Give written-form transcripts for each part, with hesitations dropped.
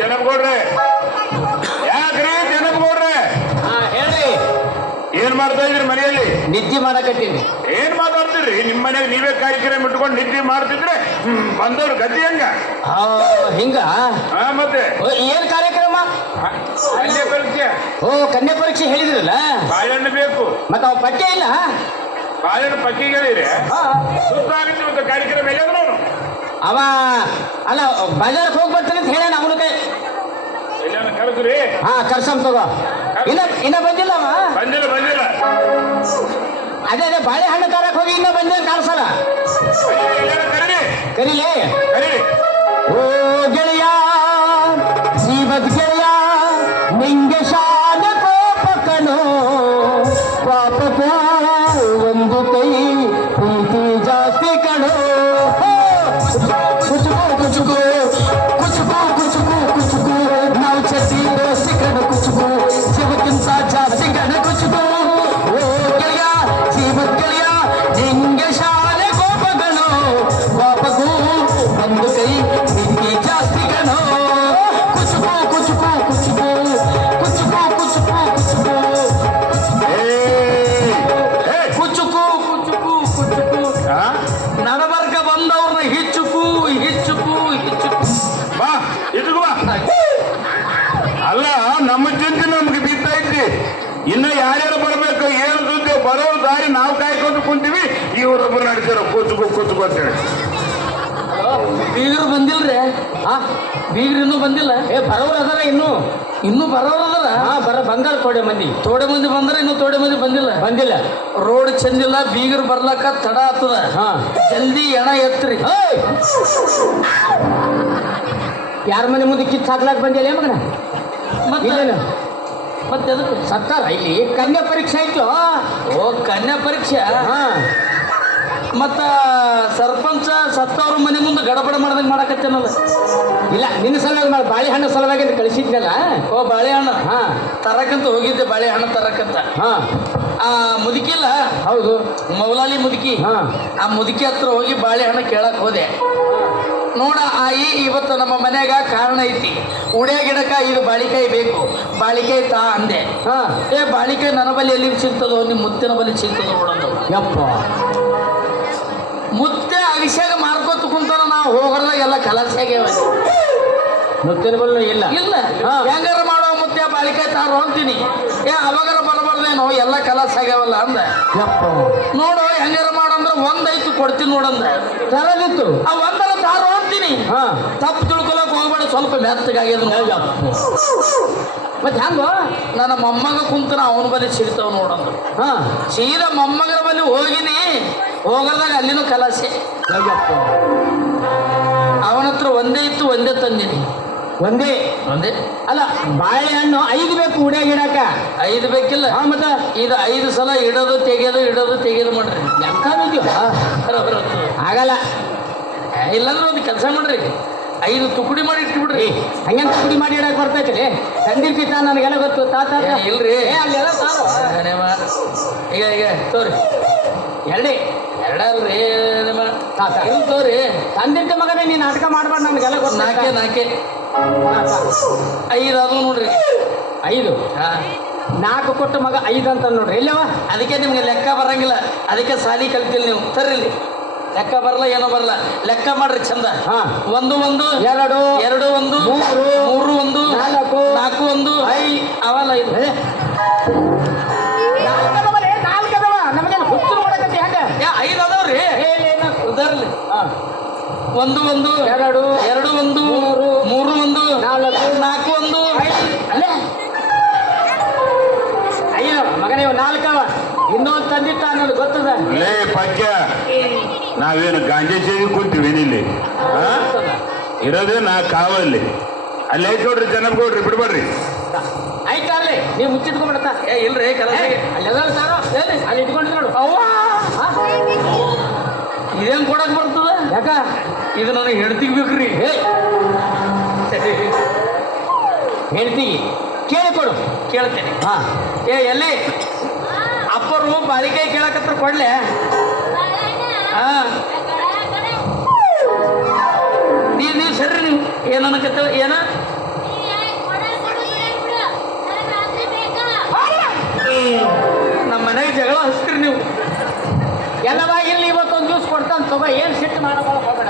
ಜನಪ್ಗೌಡ್ರೆ ಯಾಕ್ರಿ ಜನಪ್ಗೌಡ್ರೆ ಹೇಳ್ರಿ. ಏನ್ ಮಾಡ್ತಾ ಇದ್ರಿ ಮನೆಯಲ್ಲಿ? ನಿದ್ದೆ ಮಾಡಕತ್ತೀನಿ. ಏನ್ ಮಾತಾಡ್ತೀರಿ? ನಿಮ್ ಮನೆಗೆ ನೀವೇ ಕಾರ್ಯಕ್ರಮ ಇಟ್ಕೊಂಡು ನಿದ್ದೆ ಮಾಡ್ತಿದ್ರೆ ಬಂದವ್ರ ಗತಿ ಹೆಂಗ? ಹಿಂಗ ಮತ್ತೆ ಏನ್ ಕಾರ್ಯಕ್ರಮ? ಕನ್ಯಾ ಪರೀಕ್ಷೆ. ಕನ್ಯಾ ಪರೀಕ್ಷೆ ಹೇಳಿದ್ರಲ್ಲ, ಬಾಳೆಹಣ್ಣು ಬೇಕು. ಮತ್ತ ಅವ್ ಪಠ್ಯ ಇಲ್ಲ. ಬಾಳೆಹಣ್ಣು ಪಕ್ಕಿಗೆ ಹೇಳಿರಿ ಸುತ್ತ ಆಗುತ್ತೆ. ಮತ್ತೆ ಕಾರ್ಯಕ್ರಮ ಎಲ್ಲಾದ್ರು ಅವನು ಅವ ಅಲ್ಲ ಬಜಾರ್ಕ್ ಹೋಗಿ ಬರ್ತಾನೆ ಅಂತ ಹೇಳ ಅವನ ಕೈ ಎಲ್ಲ ಕರೆದ್ರಿ. ಕರ್ಸಮ್ ತಗೋ. ಇನ್ನ ಬಂದಿಲ್ಲ ಅವ. ಬಂದಿಲ್ಲ. ಅದೇ ಬಾಳೆಹಣ್ಣು ತಾರಕ್ ಹೋಗಿ ಇನ್ನ ಬಂದಿಲ್ಲ ಕಾಣಿಸಲ್ಲ. ಕರೀಲಿ. ಓ ಗೆಳೆಯ ಜೀವದ್ ಗೆಳೆಯ ನಿಂಗೆ ಶಾದ ಕೋಪಕನು ಪಾಪಕೋ ಒಂದು ಕೈ ಪ್ರೀತಿ ಜಾಸ್ತಿ ಕಣೋ. ಕುಚುಕು ನಾವು ಚಟ್ಟಿ ದೋಸ್ತಿ ಕಣ ಕುಚುಕು ಜೀವಕ್ಕಿಂತ ಜಾಸ್ತಿ ಕಣ ಕುಚುಕು. ಓ ಗೆಳೆಯ ಜೀವದ ಗೆಳೆಯ ನಿಂಗೆ ಶಾಲೆ ಕೋಪಗಣೋ ಪಾಪಗೂ ಒಂದು ಕೈ ಪ್ರೀತಿ ಜಾಸ್ತಿ ಕಣೋ. ಕುಚುಕು ಕುಚುಕು ಕುಚುಕು ಕುಚುಕು ಕುಚುಕು ಕುಚುಕು ಕುಚುಕು ಕುಚುಕು ಕುಚುಕು ನಡಬರ್ಕ ಬಂದವ್ರನ್ನ ಹಿಚ್ಚುಕು ಹಿಚ್ಚುಕು ಹಿಚ್ಚುಕು. ಬಾ ಇಟ್ಕೋ ಬಾ. ಅಲ್ಲ ನಮ್ಮ ಚಿಂತೆ ನಮ್ಗೆ ಬಿತ್ತಾ ಇದ್ರಿ. ಇನ್ನ ಯಾರ್ಯಾರು ಬರ್ಬೇಕು ಏನು ಸುದ್ದಿ ಬರೋ ದಾರಿ ನಾವು ಕಾಯ್ಕೊಂಡು ಕುಂತೀವಿ. ಇವರೊಬ್ಬರು ನಡೀತಾರ ಕೂಚು ಅಂತೇಳಿ. ಬೀಗರು ಬಂದಿಲ್ರಿ? ಬೀಗರು ಇನ್ನೂ ಬಂದಿಲ್ಲ. ಬರೋರು ಅದಾರ ಇನ್ನೂ ಬರೋರು ಅದಾರ. ಬಂಗಾರ ತೋಡೆ ಮಂದಿ ಬಂದ್ರೆ ಇನ್ನು ತೋಡೆ ಮಂದಿ ಬಂದಿಲ್ಲ. ರೋಡ್ ಚಂದಿಲ್ಲ. ಬೀಗರು ಬರ್ಲಕ್ಕ ತಡ ಆಗ್ತದ. ಜಲ್ದಿ ಎಣ ಎತ್ರಿ. ಯಾರ ಮನೆ ಮುಂದೆ ಕಿತ್ತು ಹಾಕ್ಲಾಕ್ ಬಂದಿಲ್ಲ ಮಗನ? ಇಲ್ಲೇನು ಮತ್ತೆ ಅದಕ್ಕೆ ಸತ್ತಾರ ಇಲ್ಲಿ ಕನ್ಯಾ ಪರೀಕ್ಷೆ ಆಯ್ತು. ಕನ್ಯಾ ಪರೀಕ್ಷೆ. ಮತ್ತ ಸರ್ಪಂಚ ಸತ್ತವ್ರ ಮನೆ ಮುಂದೆ ಗಡಬಡ ಮಾಡ್ದಂಗೆ ಮಾಡಕತ್ತೇನಲ್ಲ. ಇಲ್ಲ ನಿನ್ನ ಸಲುವಾಗಿ ಬಾಳೆಹಣ್ಣು ಸಲುವಾಗಿ ಕಳಿಸಿದ್ನಲ್ಲ. ಬಾಳೆಹಣ್ಣು ತರಕಂತ ಹೋಗಿದ್ದೆ. ಬಾಳೆಹಣ್ಣು ತರಕಂತ ಆ ಮುದುಕಿಲ್ಲ. ಹೌದು, ಮೌಲಾಲಿ ಮುದುಕಿ. ಆ ಮುದುಕಿ ಹತ್ರ ಹೋಗಿ ಬಾಳೆಹಣ್ಣು ಕೇಳಕ್ ಹೋದೆ. ನೋಡ ಆಯಿ, ಇವತ್ತು ನಮ್ಮ ಮನ್ಯಾಗ ಕಾರಣ ಐತಿ. ಉಡ್ಯಾ ಗಿಡಕ್ಕ 5 ಬಾಳಿಕಾಯಿ ಬೇಕು. ಬಾಳಿಕಾಯಿ ತಾ ಅಂದೆ. ಬಾಳಿಕಾಯಿ ನನ್ನ ಬಳಿ ಎಲ್ಲಿ ಸಿಗ್ತದೋ? ನಿಮ್ಮ ಮುತ್ತಿನ ಬಳಿ ಸಿಗ್ತದೋ ನೋಡೋದು. ಯಪ್ಪ, ಮುತ್ತೆ ಅಭಿಷೇಕ ಮಾಡ್ಕೊತ ಕುಂತಾರ. ನಾವು ಹೋಗೋದಾಗ ಎಲ್ಲ ಕಲಸಾಗ್ಯಾವ. ಮುತ್ತಿನ ಬಳಿ ಇಲ್ಲ. ಹೆಂಗಾರ ಮಾಡೋ ಮುತ್ತೆ ಬಾಳಿಕಾಯಿ ತಾರು ಅಂತೀನಿ. ಅವಾಗಾರ ಬರಬಾರ್ದೇನೋ, ಎಲ್ಲ ಕಲಸಾಗ್ಯಾವಲ್ಲ ಅಂದ. ನೋಡು ಹೆಂಗಾರ ಮಾಡಂದ್ರೆ ಒಂದೈತು ಕೊಡ್ತೀನಿ ನೋಡಂದ. ತರದಿತ್ತು ಆ ಒಂದರ ತಾರು ಅಂತೀನಿ. ತಪ್ಪು ತಿಳ್ಕೊಳಕ್ ಹೋಗ್ಬೇಡ, ಸ್ವಲ್ಪ ಮೆತ್ತಗಾಗ್ಯದ. ಮತ್ತೆ ಹಂಗ ನನ್ನ ಮೊಮ್ಮಗ ಕುಂತನ ಅವನ ಬಳಿ ಸಿಗ್ತಾವ ನೋಡಂದು. ಸೀದಾ ಮೊಮ್ಮಗರ ಬಳಿ ಹೋಗಿನಿ. ಹೋಗದಾಗ ಅಲ್ಲಿನೂ ಕಲಾಸೆ. ಅವನ ಹತ್ರ ಒಂದೇ ಇತ್ತು, ಒಂದೇ ತಂದಿನಿ. ಒಂದೇ ಅಲ್ಲ, ಬಾಳೆಹಣ್ಣು 5 ಬೇಕು ಉಡ್ಯಾಗ ಇಡಾಕ. 5 ಬೇಕಿಲ್ಲ. ಮತ್ತ ಇದು 5 ಸಲ ಇಡೋದು ತೆಗೆಯೋದು ಮಾಡ್ರಿ. ಆಗಲ್ಲ. ಇಲ್ಲಾಂದ್ರೆ ಒಂದು ಕೆಲಸ ಮಾಡ್ರಿ, 5 ತುಕುಡಿ ಮಾಡಿ ಇಟ್ಬಿಡ್ರಿ. ಹಂಗೆ ತುಕುಡಿ ಮಾಡಿ ಇಡಕ್ ಬರ್ತೈತಿ. ತಂದಿರ್ತಿತ್ತ ನನಗೆಲ್ಲ ಗೊತ್ತು. ತಾತ ಇಲ್ರಿ ಅಲ್ಲೆಲ್ಲ ಈಗ ತೋರಿ ಎರಡಲ್ರಿ ತಾತ ಇಲ್ಲಿ ತೋರಿ. ತಂದಿರ್ತಿ ಮಗನೇ, ನೀನು ನಾಟಕ ಮಾಡ್ಬಾರ್ದು. ನಮಗೆಲ್ಲ ಗೊತ್ತು. ನಾಲ್ಕೆ 5 ಅದು ನೋಡ್ರಿ. 5 4 ಕೊಟ್ಟ ಮಗ 5 ಅಂತ ನೋಡ್ರಿ. ಇಲ್ಲವ ಅದಕ್ಕೆ ನಿಮ್ಗೆ ಲೆಕ್ಕ ಬರಂಗಿಲ್ಲ. ಅದಕ್ಕೆ ಸಾಲಿ ಕಲ್ತಿಲ್ಲ ನೀವು. ತರ್ರಿ, ಲೆಕ್ಕ ಬರಲ್ಲ, ಏನೋ ಬರಲ್ಲ. ಲೆಕ್ಕ ಮಾಡ್ರಿ ಚಂದ. 1 1 2 2 1 3 1 4 1 5 ಅವಲ್ಲ. 5 ಅದಾವ್ರಿ. ಉದಾರ್ಲಿ 1 1 2 2 1 3 1 4 1 ಅಲ್ಲೇ 5 ಮಗನೇ. 4 ಅವ. ಇನ್ನೊಂದು ತಂದಿತ್ತ ಅನ್ನೋದು ಗೊತ್ತದ. ಲೇ ಪಕ್ಯ, ನಾವೇನು ಗಾಂಜಾ ಸೇರಿ ಕುಂತೀವಿ ಇಲ್ಲಿ? ಇರೋದೇ 4 ಕಾವಲ್ಲಿ. ಅಲ್ಲಿ ಐತ್ ನೋಡ್ರಿ, ಜನಪ್ಗೌಡ್ರಿ ಬಿಡ್ಬೇಡ್ರಿ. ಆಯ್ತಾ ಅಲ್ಲೇ ನೀವು ಮುಚ್ಚಿಟ್ಕೊಂಡ್ಬಿಡತ್ತ ಏ ಇಲ್ರಿ ಕಲಸ ಅಲ್ಲೆಲ್ಲ ಸಾರೋ ಅಲ್ಲಿ ಇಟ್ಕೊಂಡು ನೋಡು ಅವ್ವ ಹಾ? ಇದೇನ್ ಕೊಡಕ್ ಬರ್ತದ ಯಾಕ ಇದು ನನಗೆ ಹೆಣ್ತಿಗ್ ಬೇಕ್ರಿ ಹೇಳ್ತೀವಿ ಕೇಳಿಕೊಡು ಕೇಳ್ತೇನೆ ಹಾ ಏ ಎಲ್ಲಿ ಅಪ್ಪರು ಬಾಳಿಕೆ ಕೇಳಕತ್ರ ಕೊಡ್ಲೆ ಹಾ ನೀವು ಸರಿ ನೀವು ಏನನ್ನಕತ್ತ ಏನ ನಮ್ಮ ಮನೆಗೆ ಜಗಳ ಹಚ್ತೀರಿ ನೀವು ಎಲ್ಲವಾಗಿರ್ಲಿ ಇವತ್ತೊಂದು ಜ್ಯೂಸ್ ಕೊಡ್ತಾನೆ ತಗೋ ಏನು ಸಿಟ್ಟು ಮಾಡೋಕೆ ಹೋಗಬೇಡ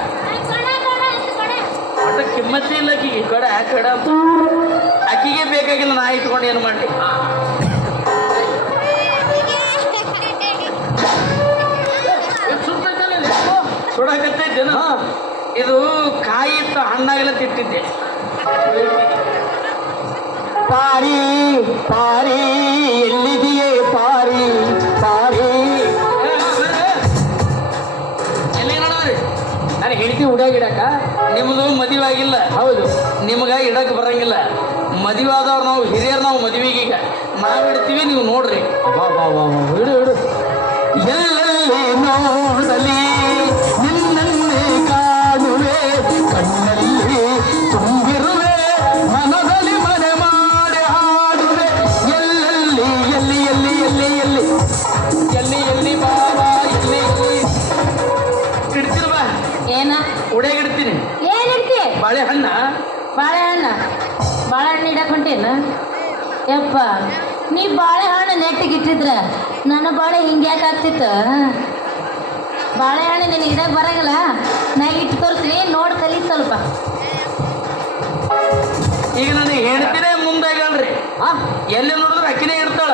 ಒಟ್ಟ ಕಿಮ್ಮತ್ತೇ ಇಲ್ಲ ಆಕಿಗೆ ಕಡೆ ಅಂತ ಆಕಿಗೆ ಬೇಕಾಗಿಲ್ಲ ನಾ ಇಟ್ಕೊಂಡು ಏನು ಮಾಡಲಿ ಸುಡಕತ್ತೈತೇನು ಇದು ಕಾಯಿ ಇತ್ತ ಹಣ್ಣಾಗೆಲ್ಲ ತಿಟ್ಟಿದ್ದೆ ಪಾರಿ ಪಾರಿ ಎಲ್ಲಿದೆಯೇ ಪಾರಿ ಪಾರಿ ಎಲ್ಲಿ ನೋಡ್ರಿ ನಾನು ಹೇಳ್ತಿ ಹುಡುಗಿಡಕ ನಿಮ್ಮದು ಮದುವೆ ಆಗಿಲ್ಲ ಹೌದು ನಿಮ್ಗೆ ಇಡಕ್ಕೆ ಬರಂಗಿಲ್ಲ ಮದುವೆ ಆದವ್ರು ನಾವು ಹಿರಿಯರು ನಾವು ಮದುವೆಗೆ ಈಗ ನಾವು ಇಡ್ತೀವಿ ನೀವು ನೋಡ್ರಿ ಬಾ ಬಾ ಬಾ ಬಾ ಇಡು ಇಡು ಎಲ್ಲೆಲ್ಲಿ ನೋಡಲಿ ನಿನ್ನನ್ನೇ ಕಾಣುವೆ ಕಣ್ಣಲ್ಲಿ ತುಂಬಿರುವೆ ಮನದಲ್ಲಿ ಮನೆ ಮಾಡಿ ಹಾಡುವೆ ಎಲ್ಲೆಲ್ಲಿ ಎಲ್ಲಿ ಎಲ್ಲಿ ಎಲ್ಲಿ ಎಲ್ಲಿ ಎಲ್ಲಿ ಎಲ್ಲಿ ಬಾಬಾ ಎಲ್ಲಿ ಎಲ್ಲಿ ಇಡ್ತೀರವಾ ಏನ ಉಡ್ಯಾಗ ಇಡ್ತೀನಿ ಏನಿರ್ತಿ ಬಾಳೆಹಣ್ಣ ಬಾಳೆಹಣ್ಣು ಇಡಕ್ ಹೊಂಟೇನ ಯಪ್ಪ ನೀ ಬಾಳೆಹಣ್ಣು ನೆಟ್ಟಿಗೆ ಇಟ್ಟಿದ್ರ ನನ್ನ ಬಾಳೆ ಹಿಂಗ್ಯಾಕೆ ಆಗ್ತಿತ್ತು ಬಾಳೆಹಣ್ಣು ನಿನಗೆ ಇಡಕ್ ಬರಂಗಿಲ್ಲ ನಾ ಇಟ್ಟು ತೋರಿಸ್ತೀನಿ ನೋಡಿ ಕಲಿ ಸ್ವಲ್ಪ ಈಗ ನನಗೆ ಹೇಳ್ತೀನೇ ಮುಂದಾಗಲ್ರಿ ಹಾ ಎಲ್ಲಿ ನೋಡಿದ್ರೆ ಅಕ್ಕಿನೇ ಇರ್ತಾಳ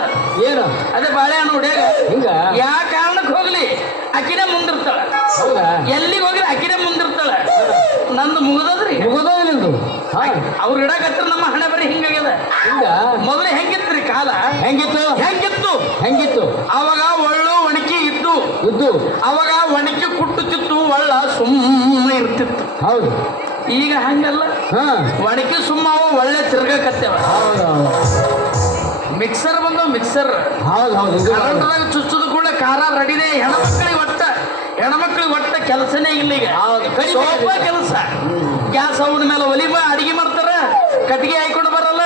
ಏನು ಅದೇ ಬಾಳೆಹಣ್ಣು ಉಡ್ಯಾಗ ಹಿಂಗ ಯಾವ ಕಾರಣಕ್ಕೆ ಹೋಗ್ಲಿ ಅಕ್ಕಿನೇ ಮುಂದಿರ್ತಾಳ ಹೌದಾ ಎಲ್ಲಿಗೆ ಹೋಗ್ರಿ ಅಕ್ಕಿನೇ ಮುಂದಿರ್ತಾಳ ನಂದು ಮುಗದದ್ರಿ ಮುಗೋದ ನಿಂದು ಹಾ ಅವ್ರು ಇಡಕತ್ರ ನಮ್ಮ ಹಣೆ ಬರೀ ಹಿಂಗಾಗ್ಯದ ಹಿಂಗ ಮೊದಲು ಹೆಂಗಿತ್ರಿ ಕಾಲ ಹೆಂಗಿತ್ತು ಹೆಂಗಿತ್ತು ಹೆಂಗಿತ್ತು ಅವಾಗ ಒಳ್ಳು ಒಣಕಿ ಇದ್ದು ಇದ್ದು ಅವಾಗ ಒಣಕಿ ಕುಟ್ಟುತ್ತಿತ್ತು ಒಳ್ಳ ಸುಮ್ಮನೆ ಇರ್ತಿತ್ತು ಹೌದು ಈಗ ಹಂಗಲ್ಲ ಹಾ ಒಣಕಿ ಸುಮ್ಮ ಅವ ಒಳ್ಳೆ ತಿರ್ಗಕತ್ತೇವ ಹೌದು ಮಿಕ್ಸರ್ ಬಂದವ ಮಿಕ್ಸರ್ ಹೌದು ಹೌದು ಇದು ಹೌದು. ಕರೆಂಟ್ದಾಗ ಚುಚ್ಚದ ಕೂಡ ಖಾರ ರೆಡಿನೇ ಹೆಣ್ಮಕ್ಳಿಗೆ ಒಟ್ಟ ಕೆಲಸನೇ ಇಲ್ಲ ಈಗ ಹೌದು, ಕಡಿಮೆ ಸ್ವಲ್ಪ ಇದೆ. ಕೆಲಸ ಗ್ಯಾಸ್ ಅವನ ಮೇಲೆ ಒಲಿ ಅಡಿಗೆ ಮಾಡ್ತಾರ ಕಟ್ಟಿಗೆ ಹಾಕೊಂಡು ಬರಲ್ಲ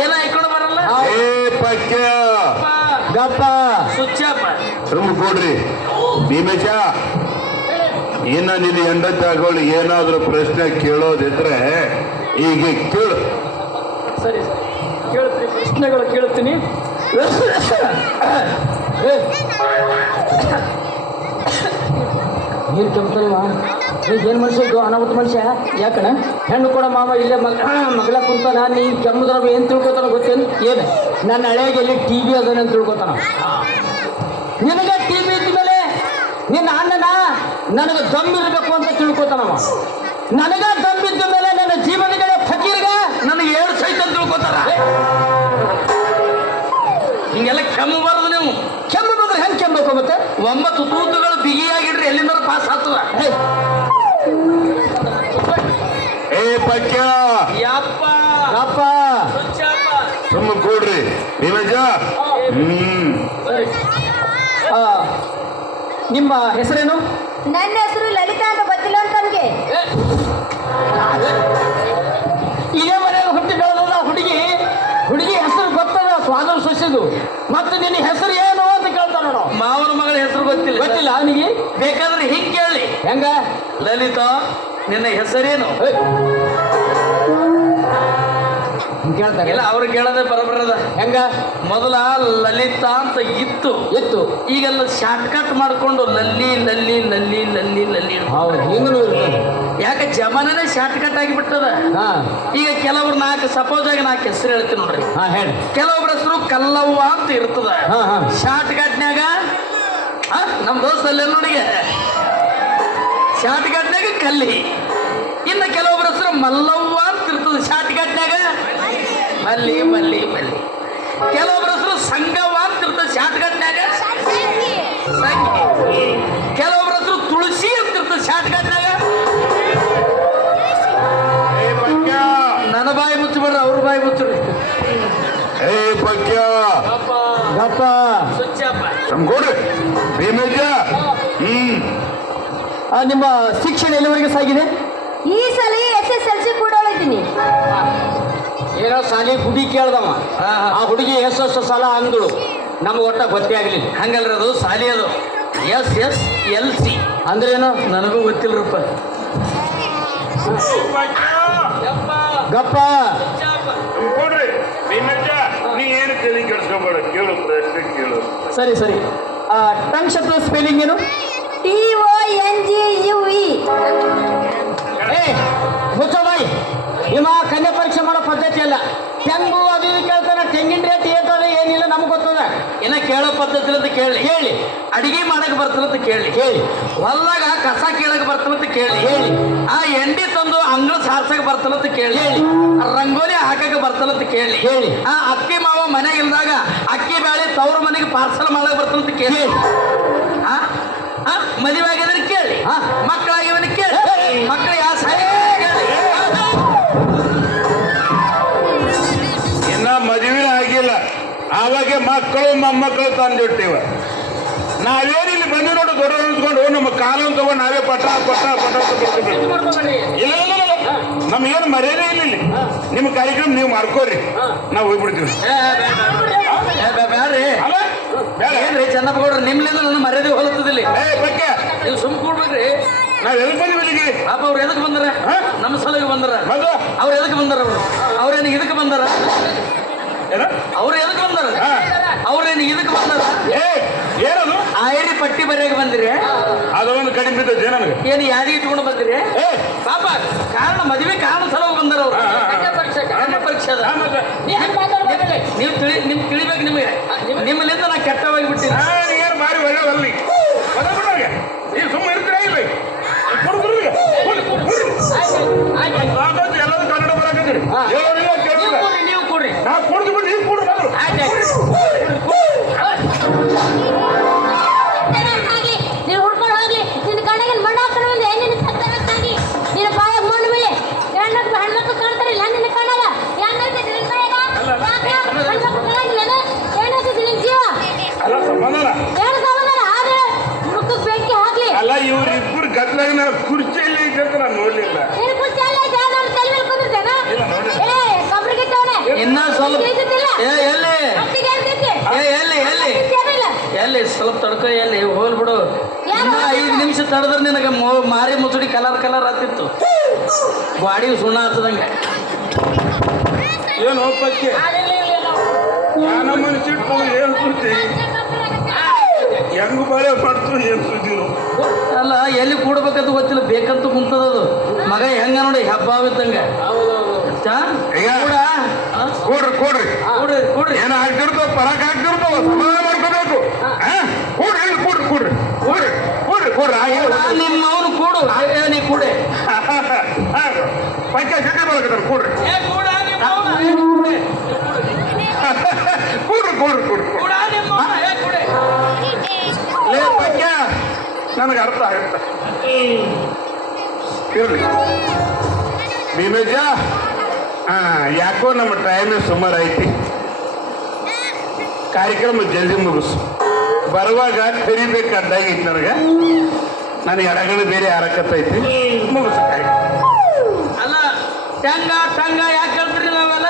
ಏನ ಹಾಕೊಂಡು ಬರಲ್ಲ ಏ ಪಕ್ಯ ಗಪ್ಪ ಸುಚ್ಚಪ್ಪ ತುಂಬ ಕೊಡ್ರಿ ಭೀಮೇಶ ಇನ್ನ ನಿನ್ನ ಹೆಂಡತಿ ಆಗೋಳು ಏನಾದ್ರೂ ಪ್ರಶ್ನೆ ಕೇಳೋದಿದ್ರೆ ಈಗ ಕೇಳು ಸರಿ ಕೇಳ್ತೀನಿ ಪ್ರಶ್ನೆಗಳು ಕೇಳ್ತೀನಿ ನೀರು ಕೆಂಪಲ್ವಾ ಏನು ಮನುಷ್ಯ ಇದು ಅನಾಹುತ ಮನುಷ್ಯ ಯಾಕಣ ಹೆಣ್ಣು ಕೂಡ ಮಾವ ಇಲ್ಲೇ ಮಗಳ ಕುಂತಾನ ನೀ ಕೆಮ್ಮದ್ರ ಏನು ತಿಳ್ಕೊತಾನ ಗೊತ್ತೇನು ಏನು ನನ್ನ ಹಳೆಗೆ ಎಲ್ಲಿ ಟಿ ವಿ ಅದನ್ನ ತಿಳ್ಕೊತಾನ ನಿನಗೆ ಟಿ ವಿ ಇದ್ದ ಮೇಲೆ ನಿನ್ನ ಅಣ್ಣನ ನನಗೆ ದಮ್ಮಿರ್ಬೇಕು ಅಂತ ತಿಳ್ಕೊತಾನವ ನನಗ ದಮ್ಮಿದ್ದ ಮೇಲೆ ನನ್ನ ಜೀವನಗಳ ಫಕೀರ್ಗ ನನಗೆ 7 ಸೈಟ್ ಅಂತ ತಿಳ್ಕೊತಾರ ಹಿಂಗೆಲ್ಲ ಕೆಮ್ಮು ಬರೋದು ನೀವು ಕೆಮ್ಮು ಬಂದ್ರೆ ಹೆಂಗೆ ಕೆಮ್ಮಬೇಕು ಮತ್ತೆ 9 ತೂತುಗಳು ಬಿಗಿಯಾಗಿಡ್ರಿ ಎಲ್ಲಿಂದ ಪಾಸ್ ಆಗ್ತದ ಏ ಪಕ್ಯ ಯಪ್ಪ ಅಪ್ಪ ಸುಚ್ಚಪ್ಪ ತುಂಬ ಕೊಡ್ರಿ ಭೀಮೇಶ ಆ, ನಿಮ್ಮ ಹೆಸರೇನು ನನ್ನ ಹೆಸರು ಲಲಿತಾ ಅಂತ ಗೊತ್ತಿಲ್ಲ ಅಂತ ನಮಗೆ ಇದೇ ಮನೆಯಾಗ ಹುಟ್ಟಿ ಬೆಳೆದ ಹುಡುಗಿ ಹೆಸರು ಗೊತ್ತದ ಸ್ವಾದರ ಸಸ್ಯದು ಮತ್ತು ನಿನ್ನ ಹೆಸರು ಏನು ಅಂತ ಕೇಳ್ತಾನ ನಾವು ಮಾವನ ಮಗಳ ಹೆಸರು ಗೊತ್ತಿಲ್ಲ ಗೊತ್ತಿಲ್ಲ ಅವನಿಗೆ ಬೇಕಾದ್ರೆ ಹಿಂಗ್ ಕೇಳಿ ಹೆಂಗ ಲಲಿತಾ ನಿನ್ನ ಹೆಸರೇನು ಕೇಳ್ತಾರೆ ಇಲ್ಲ ಅವ್ರು ಕೇಳೋದೇ ಬರಬರದ ಹೆಂಗ ಮೊದಲ ಲಲಿತಾ ಅಂತ ಇತ್ತು ಎತ್ತು ಈಗೆಲ್ಲ ಶಾರ್ಟ್ ಕಟ್ ಮಾಡ್ಕೊಂಡು ಲಲ್ಲಿ ಲಲ್ಲಿ ಲಲ್ಲಿ ಲಲ್ಲಿ ಲಲ್ಲಿ ಹೌದು ಹಿಂಗನೂ ಇರ್ತದೆ ಯಾಕೆ ಜಮಾನನೇ ಶಾರ್ಟ್ ಕಟ್ ಆಗಿಬಿಟ್ಟದ ಹಾ ಈಗ ಕೆಲವ್ರು 4 ಸಪೋಸ್ ಆಗಿ 4 ಹೆಸರು ಹೇಳ್ತೀನಿ ನೋಡ್ರಿ ಹಾ ಹೇಳಿ ಕೆಲವೊಬ್ರ ಹೆಸರು ಕಲ್ಲವ್ವ ಅಂತ ಇರ್ತದ ಹಾ ಹಾ ಶಾರ್ಟ್ ಕಟ್ನ್ಯಾಗ ನಮ್ಮ ದೋಸ್ತ ಅಲ್ಲಿ ನೋಡಿಗೆ ಶಾರ್ಟ್ ಕಟ್ನ್ಯಾಗ ಕಲ್ಲಿ ಇನ್ನು ಕೆಲವೊಬ್ರ ಹೆಸರು ಮಲ್ಲವ್ವ ಅಂತ ಇರ್ತದ ಶಾರ್ಟ್ ಕಟ್ನ್ಯಾಗ ಮಲ್ಲಿ ಮಲ್ಲಿ ಮಲ್ಲಿ ಕೆಲವೊಬ್ರ ಹೆಸರು ಸಂಗವ್ವ ಅಂತ ಇರ್ತದ ಶಾರ್ಟ್ ಕಟ್ನ್ಯಾಗ ಸಂಗಿ ಕೆಲವೊಬ್ರ ಹೆಸರು ತುಳಸಿ ಅಂತ ಇರ್ತದ ಶಾರ್ಟ್ ಕಟ್ನ್ಯಾಗ ಏ ಪಕ್ಯ ನನ್ನ ಬಾಯಿ ಮುಚ್ಚಬೇಡ್ರಿ ಅವ್ರ ಬಾಯಿ ಮುಚ್ಚರಿ ಏ ಗಪ್ಪ ಕೊಡ್ರಿ ಭೀಮೇಶ. ನಿಮ್ಮ ಶಿಕ್ಷಣ ಎಲ್ಲಿವರೆಗೆ ಸಾಗಿದೆ? ಈ ಸಲ SSLC ಕೂಡ ಹೋಗ್ತೀನಿ. ಏನೋ ಸಾಲಿ ಹುಡುಗಿ ಕೇಳ್ದವ, ಆ ಹುಡುಗಿ ಎಷ್ಟು ಸಲ ಅಂದಳು, ನಮ್ಗೆ ಒಟ್ಟ ಗೊತ್ತೇ ಆಗಲಿಲ್ಲ. ಹಂಗಲ್ರಿ, ಅದು ಸಾಲಿ ಅದು SSLC ಅಂದ್ರೇನು ನನಗೂ ಗೊತ್ತಿಲ್ರಪ್ಪ. ಗಪ್ಪ ಕೊಡ್ರಿ ಭೀಮೇಶ. ನೀ ಏನು ತಲೆ ಕೆಡಿಸ್ಕೊಬೇಡ, ಕೇಳು ಪ್ರಶ್ನೆ ಕೇಳು. ಸರಿ ಸರಿ. ಟಂಗ್ ಶಬ್ದ ಸ್ಪೆಲ್ಲಿಂಗ್ ಏನು? TONGUE. ಏ ಮುಚ್ಚೋ ಬಾಯಿ. ನಿಮ್ಮ ಕನ್ಯಾ ಪರೀಕ್ಷೆ ಮಾಡೋ ಪದ್ಧತಿ ಅಲ್ಲ. ತೆಂಗು ಅದು ಇದು ಕೇಳ್ತಾನೆ, ತೆಂಗಿನ ರೇಟ್ ಏತದ ಏನಿಲ್ಲ ನಮ್ಗೆ ಗೊತ್ತದ. ಇನ್ನ ಕೇಳೋ ಪದ್ಧತಿ ಅಂತ ಕೇಳಿ, ಹೇಳಿ. ಅಡಿಗೆ ಮಾಡಕ್ ಬರ್ತದಂತ ಕೇಳಿ, ಹೇಳಿ. ಹೊಲ್ದಾಗ ಕಸ ಕೇಳಕ್ ಬರ್ತದಂತ ಕೇಳಿ, ಹೇಳಿ. ಆ ಎಂಡಿ ತಂದು ಅಂಗಳ ಸಾರ್ಸಕ್ ಬರ್ತದಂತ ಕೇಳಿ, ಹೇಳಿ. ರಂಗೋಲಿ ಹಾಕಕ್ ಬರ್ತದಂತ ಕೇಳಿ, ಹೇಳಿ. ಆ ಅಕ್ಕಿ ಮಾವ ಮನೆಗೆ ಇಲ್ದಾಗ ಅಕ್ಕಿ ಬ್ಯಾಳಿ ತವ್ರ ಮನೆಗೆ ಪಾರ್ಸಲ್ ಮಾಡಕ್ ಬರ್ತದಂತ ಕೇಳಿ, ಮದುವೆ ಆಗಿದ್ರೆ ಕೇಳಿ, ಮಕ್ಕಳಾಗಿವನ ಕೇಳಿ, ಮಕ್ಕಳು ಯಾವ ಸಾಲಿ ಕೇಳಿ. ಇನ್ನ ಮದುವೆ ಆಗಿಲ್ಲ, ಆವಾಗ ಮಕ್ಕಳು ಮೊಮ್ಮಕ್ಕಳು ತಂದಿಟ್ಟಿವ. ನಾವೇನಿಲ್ಲಿ ಬಂದು ನೋಡು ದೊಡ್ಡ ಅನ್ಸ್ಕೊಂಡು ನಮ್ಮ ಕಾಲನ್ನು ತಗೊಂಡು ನಾವೇ ಪಟ ಪಟ ಪಟ ಅಂತ ಬರ್ತೀವಿ. ಇಲ್ಲ ಇಲ್ಲ ಇಲ್ಲ, ನಮಗೇನು ಮರ್ಯಾದೆ ಇಲ್ಲ ಇಲ್ಲಿ. ನಿಮ್ಮ ಕಾರ್ಯಕ್ರಮ ನೀವು ಮಾಡ್ಕೋರಿ, ನಾವು ಹೋಗ್ಬಿಡ್ತೀವಿ. ಬ್ಯಾಡ್ರಿ, ಅಲ್ಲ ಬೇಡ. ಏನ್ರಿ ಚೆನ್ನಪ್ಪ ಗೌಡ್ರ, ನಿಮ್ಲಿಂದ ನನ್ನ ಮರ್ಯಾದೆ ಹೊಲತ್ತದಿಲ್ಲ. ಬಗ್ಗೆ ನೀವು ಸುಮ್ ಕೂಡ್ಬೇಕ್ರಿ. ನಾವ್ ಎಲ್ಲಿ ಬಂದ್ವಿ ಇಲ್ಲಿಗೆ? ಪಾಪ ಅವ್ರು ಎದಕ್ ಬಂದಾರ? ನಮ್ಮ ಸಲುವಾಗಿ ಬಂದಾರ. ಬಂದು ಅವ್ರು ಎದಕ್ ಬಂದಾರ? ಅವ್ರೇನು ಇದಕ್ಕೆ ಬಂದಾರ? ಏನ ಅವ್ರು ಎದಕ್ ಬಂದಾರ? ಅವ್ರೇನು ಇದಕ್ಕೆ ಬಂದಾರ? ಏನದು? ಆಯರಿ ಪಟ್ಟಿ ಬರೆಯಕ್ಕೆ ಬಂದಿರಿ? ಅದೊಂದು ಕಡಿಮೆ ಬಿದ್ದೈತೆ ನನಗೆ. ಏನು ಯಾದಿ ಇಟ್ಕೊಂಡು ಬಂದಿರಿ? ಪಾಪ ಕಾರಣ ಮದುವೆ ಕಾರಣ ಸಲುವಾಗಿ ಬಂದಾರ ಅವ್ರು. ಕನ್ಯಾ ಪರೀಕ್ಷೆ ಅದ. ನೀವು ತಿಳಿಬೇಕು. ನಿಮಗೆ ನಿಮ್ಮಲ್ಲಿಂದ ನಾ ಕೆಟ್ಟವಾಗಿ ಬಿಟ್ಟಿನಿ. ಏನು ಬಾರಿ ಒಳ್ಳೆವಲ್ಲಿ ಒಳಗೆ ನೀವು ಸುಮ್ಮನೆ ಇರ್ತೀರಾ ಇಲ್ಲ? ಕೊಡ್ರಿ ಎಲ್ಲರೂ ಕನ್ನಡ ಬರಕತ್ತೀರಿ. ಹೇಳೋದಿಲ್ಲ ಕೇಳೋದಿಲ್ಲ. ನೀವು ಕೊಡ್ರಿ. ನಾ ಕೊಡ್ತೀವಿ, ನೀವು ಕೊಡ್ರಿ ಮೊದಲು. ನೀನು ಹುಡ್ಕೊಂಡು ಹೋಗ್ಲಿ, ನಿನ್ನ ಕಡೆಗೆ ಮಣ್ಣು ಹಾಕೊಂಡು ಬಂದೆ, ನಿನ್ನ ಸತ್ತರಾಗಿ ನಿನ್ನ ಬಾಯಾಗ ಮಣ್ಣು ಬೀಳಿ. ಹೆಣ್ಮಕ್ಳು ಕಾಣ್ತಾರಿಲ್ಲ ನಿನ್ನ ಕಣ್ಣಾಗ. ಹೆಣ್ಣೈತಿ ನಿನ್ನ ಕಡೆಗ? ಹೆಣ್ಮಕ್ಳು ಕಾಣಂಗಿಲ್ಲ. ಹೆಣ್ಣೈತಿ ನಿನ್ನ ಜೀವ. ಅಲ್ಲ ಸಮಾಧಾನ ಏನು ಸಮಾಧಾನ? ಆದ್ರೆ ಮುಖಕ್ಕೆ ಬೆಂಕಿ ಹಾಕ್ಲಿ. ಅಲ್ಲ, ಇವ್ರಿಬ್ಬರು ಗದ್ಲಾಗ ನಾನು ಕುರ್ಚಿಯಲ್ಲಿ ಇದ್ದಂತ ನಾನು ನೋಡ್ಲಿಲ್ಲ. ನೀನು ಕುರ್ಚಿ ಅಲ್ಲ ಐತೆ, ನಾನು ತಲೆ ಮೇಲೆ ಕುಂದಿರ್ತೇನ? ಏ ಕಬ್ರಿಗಿತ್ತವನೆ ಇನ್ನ ಸ್ವಲ್ಪ ಇಳಿಸುತ್ತಿಲ್ಲ. ಎಲ್ಲಿ ಅತ್ತಿಗೆ ಇರ್ತೈತಿ. ಎಲ್ಲಿ ಎಲ್ಲಿ ಏನಿಲ್ಲ. ಎಲ್ಲಿ ಸ್ವಲ್ಪ ತಡ್ಕೊ. ಎಲ್ಲಿ ಹೋಲ್ ಬಿಡು. ಇನ್ನ 5 ನಿಮಿಷ ತಡದ್ರೆ ನಿನಗೆ ಮಾರಿ ಮುಸುಡಿ ಕಲರ್ ಆಗ್ತಿತ್ತು. ಬಾಡಿ ಸುಣ್ಣ ಹತ್ತದಂಗೆ. ಏನು ಪಕ್ಕೆ ಯಾನ ಮನುಷ್ಯ ಏನು ಕುರ್ತಿ ಹೆಂಗ್ ಬಾಳೆ ಮಾಡ್ತು ಏನು ಸುದ್ದಿರು. ಅಲ್ಲ, ಎಲ್ಲಿ ಕೂಡ್ಬೇಕಂತ ಗೊತ್ತಿಲ್ಲ, ಬೇಕಂತ ಕುಂತದದು. ಮಗ ಹೆಂಗ ನೋಡಿ ಹಬ್ಬವಿದ್ದಂಗೆ. ಕೊಡ್ರಿ ಕೂಡ್ರಿ. ಏನು ಹಾಕ್ತಿರ್ತಾವ, ಪರಾಕ್ ಹಾಕ್ತಿರ್ತಾವ, ಸಮಾಧಾನ ಮಾಡ್ಕೋಬೇಕು. ಕೊಡ್ರಿ ನಿಮ್ಮ ಅವನು ಕೂಡು. ನೀ ಕೂಡೆ ಪಂಚ ಸಿಟಿ ಬರಕತ್ತಾರ. ಕೊಡ್ರಿ ಲೇ ಪಂಚ, ನನಗೆ ಅರ್ಥ ಆಗುತ್ತೆ. ಇರ್ಲಿ ಭೀಮೇಶ, ಯಾಕೋ ನಮ್ಮ ಟೈಮ್ ಸುಮಾರು ಐತಿ. ಕಾರ್ಯಕ್ರಮ ಜಲ್ದಿ ಮುಗಿಸು. ಬರುವಾಗ ಕರಿಬೇಕಾದಾಗಿತ್ತು ನನಗೆ ಎಡಗಡೆ ಬೇರೆ ಆರಕತ್ತೈತಿ. ಮುಗಿಸು ಕಾರ್ಯಕ್ರಮ. ಅಲ್ಲ, ಟಂಗ ಯಾಕೆ ಹೇಳ್ತೀರಿ ನಾವೆಲ್ಲ?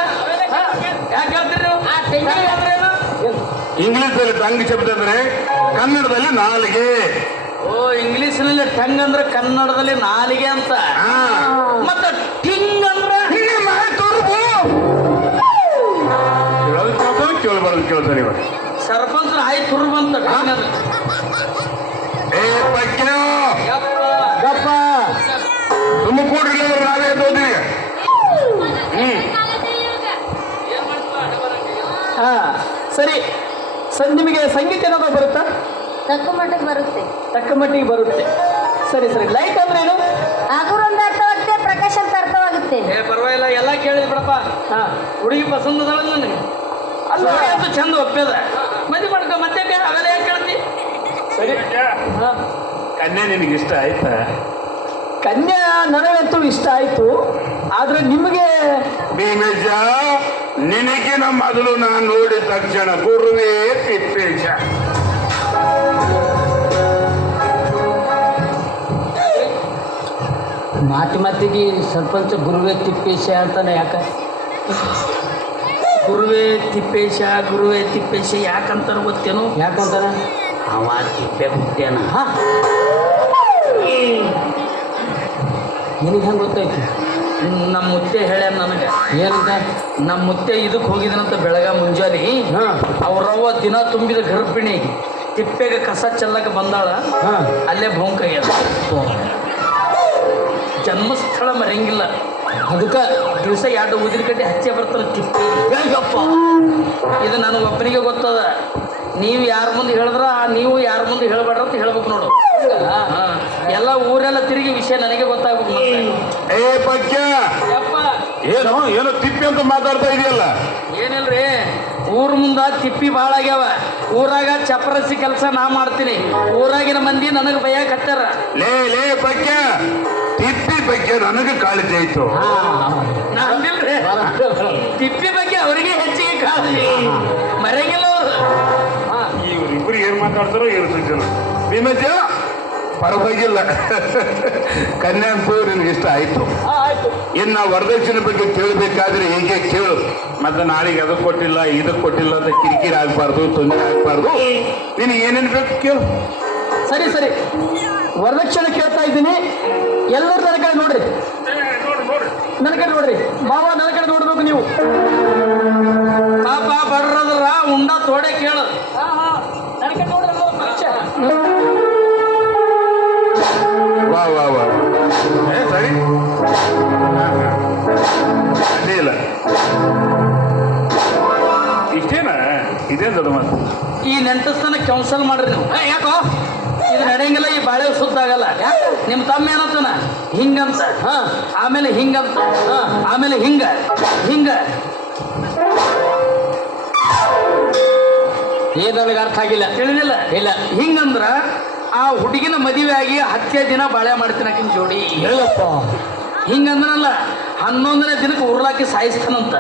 ಯಾಕೆ ಹೇಳ್ತೀರಿ ನೀವು? ಇಂಗ್ಲಿಷಲ್ಲಿ ಟಂಗ್ ಶಬ್ದ ಅಂದ್ರೆ ಕನ್ನಡದಲ್ಲಿ ನಾಲಿಗೆ. ಓ, ಇಂಗ್ಲಿಷ್ನಲ್ಲಿ ಟಂಗ್ ಅಂದ್ರೆ ಕನ್ನಡದಲ್ಲಿ ನಾಲಿಗೆ ಅಂತ. ಮತ್ತೆ ಟಿಂಗ್ ಅಂದ್ರೆ ಕೇಳಬಾರ್ದು, ಕೇಳ್ತಾರೆ ಇವಾಗ. ಸರ್ಪಂಚರ ಆಯ್ ತುರು ಬಂತ. ಗಪ್ಪ ತುಂಬ ಕೂಡ್ರಿ, ನಾವೇ ಎದ್ದೋದ್ರಿ. ಸರಿ. ನಿಮಗೆ ಸಂಗೀತ ಏನಾದ್ರು ಬರುತ್ತಾ? ತಕ್ಕ ಮಟ್ಟಿಗೆ ಬರುತ್ತೆ. ತಕ್ಕ ಮಟ್ಟಿಗೆ ಬರುತ್ತೆ. ಸರಿ. ಲೈಟ್ ಅಂದ್ರೆ ಏನು? ಆಗುರು ಒಂದು ಅರ್ಥವಾಗುತ್ತೆ, ಪ್ರಕಾಶ್ ಅಂತ ಅರ್ಥವಾಗುತ್ತೆ. ಪರವಾಗಿಲ್ಲ, ಎಲ್ಲ ಕೇಳಿದ್ ಬಿಡಪ್ಪ. ಹುಡುಗಿ ಪಸಂದ್ ಅದಾಳ ನನಗೆ. ಅಲ್ಲ ಅಂತ ಚಂದ ಒಪ್ಪದ ಮದುವೆ ಮಾಡ್ಕೊ. ಮತ್ತೆ ಅವೆಲ್ಲ ಯಾಕೆ ಕೇಳ್ತಿ? ಸರಿ. ಕನ್ಯಾ ನಿನಗೆ ಇಷ್ಟ ಆಯ್ತಾ? ಕನ್ಯಾ ನನಗಂತೂ ಇಷ್ಟ ಆಯ್ತು, ಆದ್ರೆ ನಿಮಗೆ ಭೀಮೇಶ, ನಿನಗಿನ ಮೊದಲು ನಾನು ನೋಡಿದ ತಕ್ಷಣ ಗುರುವೇ ತಿಪ್ಪೇಶ. ಮಾತಿಗೆ ಸರ್ಪಂಚ ಗುರುವೇ ತಿಪ್ಪೇಶ ಅಂತಾನೆ ಯಾಕ? ಗುರುವೇ ತಿಪ್ಪೇಶ ಯಾಕಂತಾರ ಗೊತ್ತೇನು? ಯಾಕಂತಾರ? ಅವ ತಿಪ್ಪೆ ಹುಟ್ಟೇನ. ನಿನಗೆ ಹೆಂಗೆ ಗೊತ್ತಾಯ್ತು? ನಮ್ಮ ಮುತ್ತೆ ಹೇಳ್ಯಾನ ನನಗೆ. ಏನಂತ? ನಮ್ಮ ಮುತ್ತೆ ಇದಕ್ಕೆ ಹೋಗಿದನಂತ ಬೆಳಗ ಮುಂಜಾನೆ. ಹಾಂ ಅವ್ರವ್ವ ದಿನ ತುಂಬಿದ ಗರ್ಭಿಣಿ ತಿಪ್ಪೆಗೆ ಕಸ ಚೆಲ್ಲಕ್ಕೆ ಬಂದಾಳ. ಹಾಂ ಅಲ್ಲೇ ಭೌಂಕಾಗ್ಯದ. ಜನ್ಮಸ್ಥಳ ಮರೆಯಂಗಿಲ್ಲ. ಅದಕ್ಕೆ ದಿವಸ 2 ಉದಿನ ಕಡ್ಡಿ ಹಚ್ಚೆ ಬರ್ತಾರೆ ತಿಪ್ಪಿ. ಇದು ನನಗೆ ಒಬ್ಬನಿಗೆ ಗೊತ್ತದ. ನೀವು ಯಾರ ಮುಂದೆ ಹೇಳಿದ್ರ ನೀವು ಯಾರ ಮುಂದೆ ಹೇಳ್ಬೇಡ್ರ ಅಂತ ಹೇಳ್ಬೇಕು ನೋಡು. ಎಲ್ಲ ಊರೆಲ್ಲ ತಿರುಗಿ ವಿಷಯ ನನಗೆ ಗೊತ್ತಾಗ್ಬೇಕು. ಏ ಪಕ್ಯ, ಯಪ್ಪ ಏನೋ ತಿಪ್ಪಿ ಅಂತ ಮಾತಾಡ್ತಾ ಇದೆಯಲ್ಲ. ಏನಿಲ್ರಿ, ಊರ್ ಮುಂದ ತಿಪ್ಪಿ ಭಾಳ ಆಗ್ಯಾವ. ಊರಾಗ ಚಪರಸಿ ಕೆಲಸ ನಾ ಮಾಡ್ತೀನಿ, ಊರಾಗಿನ ಮಂದಿ ನನಗೆ ಭಯ ಕತ್ತಾರ. ಲೇ ಪಕ್ಯ, ತಿಪ್ಪಿ ಬಗ್ಗೆ ನನಗೆ ಕಾಳಜಿ ಆಯ್ತು. ನಾ ಅಂದಿಲ್ರಿ, ತಿಪ್ಪಿ ಬಗ್ಗೆ ಅವರಿಗೆ ಹೆಚ್ಚಿಗೆ ಕಾಳಜಿ. ಮರೆಗಿಲ್ಲ ಅವರು. ಇವ್ರಿಬ್ರು ಏನ್ ಮಾತಾಡ್ತಾರೋ ಏನು ಜನ. ಭೀಮೇಶ, ಪರವಾಗಿಲ್ಲ, ಕನ್ಯಾಂಪು ನಿನ್ಗೆ ಇಷ್ಟ ಆಯ್ತು. ಇನ್ನು ವರದಕ್ಷಿಣೆ ಬಗ್ಗೆ ಕೇಳಬೇಕಾದ್ರೆ ಹೀಗೆ ಕೇಳು. ಮತ್ತೆ ನಾಳೆಗೆ ಅದಕ್ಕೆ ಕೊಟ್ಟಿಲ್ಲ ಇದಕ್ಕೆ ಕೊಟ್ಟಿಲ್ಲ ಅಂತ ಕಿರಿಕಿರಿ ಆಗ್ಬಾರ್ದು, ತೊಂದರೆ ಆಗ್ಬಾರ್ದು. ನಿನಗೆ ಏನೇನು ಬೇಕು ಕೇಳು. ಸರಿ ವರದಕ್ಷಿಣೆ ಕೇಳ್ತಾ ಇದ್ದೀನಿ. ಎಲ್ಲರೂ ನನ್ನ ಕಡೆ ನೋಡ್ರಿ, ನನ್ನ ಕಡೆ ನೋಡ್ರಿ. ಮಾವ ನನ್ನ ಕಡೆ ನೋಡ್ಬೇಕು ನೀವು. ಪಾಪ ಬಡ್ರದ್ರ ಉಂಡ ತೋಡೆ ಕೇಳು. ನನ್ನ ಕಡೆ ನೋಡ್ರಿ. ವಾ ಸರಿ, ಇಲ್ಲ ಇಷ್ಟೇನಾ? ಇದೇನು ದೊಡ್ಡ ಮಾತು. ಈ ನೆಂಟಸ್ಥಾನ ಕ್ಯಾನ್ಸಲ್ ಮಾಡ್ರಿ ನೀವು. ಯಾಕೋ ಇದು ನಡೆಯಂಗಿಲ್ಲ, ಈ ಬಾಳೆ ಸುತ್ತ ಆಗಲ್ಲ. ನಿಮ್ಮ ತಮ್ಮ ಏನಂತಾನ ಹಿಂಗಂತ, ಆಮೇಲೆ ಹಿಂಗಂತ, ಆಮೇಲೆ ಹಿಂಗ. ಏನು ನನಗೆ ಅರ್ಥ ಆಗಿಲ್ಲ. ತಿಳಿದಿಲ್ಲ? ಇಲ್ಲ. ಹಿಂಗಂದ್ರ ಆ ಹುಡುಗಿನ ಮದುವೆ ಆಗಿ 10 ದಿನ ಬಾಳೆ ಮಾಡ್ತೀನಿ ಆಕಿನ ಜೋಡಿ. ಹೇಳಪ್ಪ. ಹಿಂಗಂದ್ರಲ್ಲ 11ನೇ ದಿನಕ್ಕೆ ಉರ್ಲಾಕಿ ಸಾಯಿಸ್ತಾನಂತ.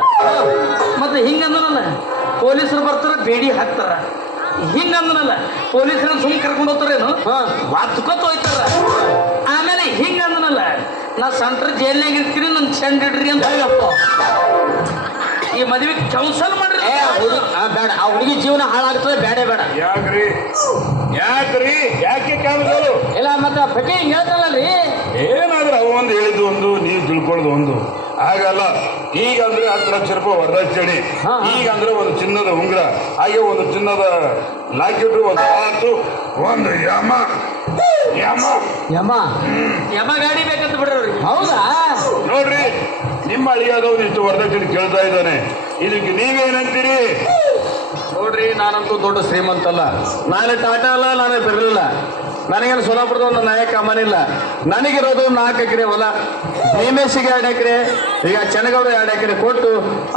ಮತ್ತೆ ಹಿಂಗಂದ್ರಲ್ಲ ಪೊಲೀಸರು ಬರ್ತಾರ, ಬೇಡಿ ಹಾಕ್ತಾರ. ಹಿಂಗಂದ್ರಲ್ಲ ಪೊಲೀಸರನ್ನ ಸುಮ್ಮನೆ ಕರ್ಕೊಂಡು ಹೋಗ್ತಾರೇನು, ವಾತ್ಕೊತ ಹೋಯ್ತಾರ. ಆಮೇಲೆ ಹಿಂಗಂದ್ರಲ್ಲ ನಾ ಸೆಂಟ್ರ್ ಜೈಲ್ನಾಗ ಇರ್ತೀನಿ, ನನ್ನ ಚೆಂಡ್ ಇಡ್ರಿ ಅಂತ ಹೇಳಪ್ಪ. ಈ ಮದುವೆ ಕ್ಯಾನ್ಸಲ್ ಮಾಡ್ರಿ. ಬೇಡ, ಆ ಹುಡುಗಿ ಜೀವನ ಹಾಳಾಗ್ತದೆ. ಬೇಡ. ಯಾಕೆ ಕ್ಯಾನ್ಸಲ್? ಇಲ್ಲ ಮತ್ತೆ ಪಟ್ಟಿ ಹಿಂಗೆ ಹೇಳ್ತಾರಲ್ರಿ. ಏನಾದ್ರೂ ಅವ ಒಂದು ಹೇಳಿದ್ದು ಒಂದು, ನೀವು ತಿಳ್ಕೊಳ್ಳೋದು ಒಂದು. ಹಾಗಲ್ಲ. ಈಗಂದ್ರೆ 10 ಲಕ್ಷ ರೂಪಾಯಿ ವರದಕ್ಷಿಣೆ, ಈಗಂದ್ರೆ ಒಂದು ಚಿನ್ನದ ಉಂಗುರ, ಹಾಗೆ ಒಂದು ಚಿನ್ನದ ಲಾಕೆಟ್, ಒಂದು ಆತು, ಒಂದು ಯಮ ಗಾಡಿ ಬೇಕಂತ ಬಿಡ್ರಿ ಅವ್ರಿಗೆ. ಹೌದಾ? ನೋಡ್ರಿ, ನಿಮ್ಮ ಅಳಿಯಾದವ್ರು ಇಷ್ಟು ವರದಕ್ಷಿಣೆ ಕೇಳ್ತಾ ಇದ್ದಾನೆ. ಇದಕ್ಕೆ ನೀವೇನಂತೀರಿ? ನೋಡ್ರಿ, ನಾನಂತೂ ದೊಡ್ಡ ಶ್ರೀಮಂತಲ್ಲ, ನಾನೇ ಟಾಟಾ ಅಲ್ಲ, ನಾನೇ ಬಿರ್ಲಿಲ್ಲ, ನನಗೇನು ಸೊಲಾಪುರದ ಒಂದು ನಾಯಕ ಮನಿಲ್ಲ. ನನಗಿರೋದು 4 ಎಕರೆ ಹೊಲ. ಭೀಮೇಶಿಗೆ 2 ಎಕರೆ, ಈಗ ಚೆನ್ನಗೌಡ 2 ಎಕರೆ ಕೊಟ್ಟು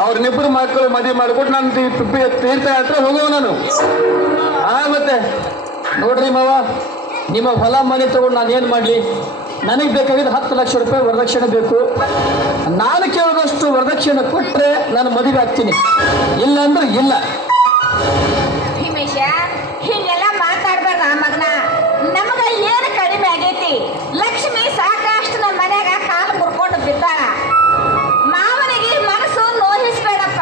ಅವ್ರನ್ನಿಬ್ಬರು ಮಕ್ಕಳು ಮದುವೆ ಮಾಡಿಕೊಟ್ಟು ನಾನು ತೀರ್ಥಯಾತ್ರೆ ಹೋಗುವ ನಾನು. ಮತ್ತೆ ನೋಡ್ರಿ ಮಾವ, ನಿಮ್ಮ ಹೊಲ ಮನೆ ತಗೊಂಡು ನಾನು ಏನು ಮಾಡಲಿ? ನನಗೆ ಬೇಕಾಗಿದ್ದು 10 ಲಕ್ಷ ರೂಪಾಯಿ ವರದಕ್ಷಿಣೆ ಬೇಕು. ನಾನು ಕೇಳೋದಷ್ಟು ವರದಕ್ಷಿಣೆ ಕೊಟ್ಟರೆ ನಾನು ಮದುವೆ ಆಗ್ತೀನಿ, ಇಲ್ಲ ಅಂದ್ರೆ ಇಲ್ಲ. ಭೀಮೇಶ, ಹಿಂಗೆಲ್ಲ ಮಾತಾಡ್ಬಾರ್ದ ಮಗನ. ನಮಗ ಏನು ಕಡಿಮೆ ಆಗೈತಿ? ಲಕ್ಷ್ಮಿ ಸಾಕಷ್ಟು ನಮ್ಮ ಮನ್ಯಾಗ ಕಾಲು ಮುರ್ಕೊಂಡು ಬಿದ್ದಾಳ. ಮಾವನಿಗೆ ಮನಸ್ಸು ನೋಯಿಸ್ಬೇಡಪ್ಪ.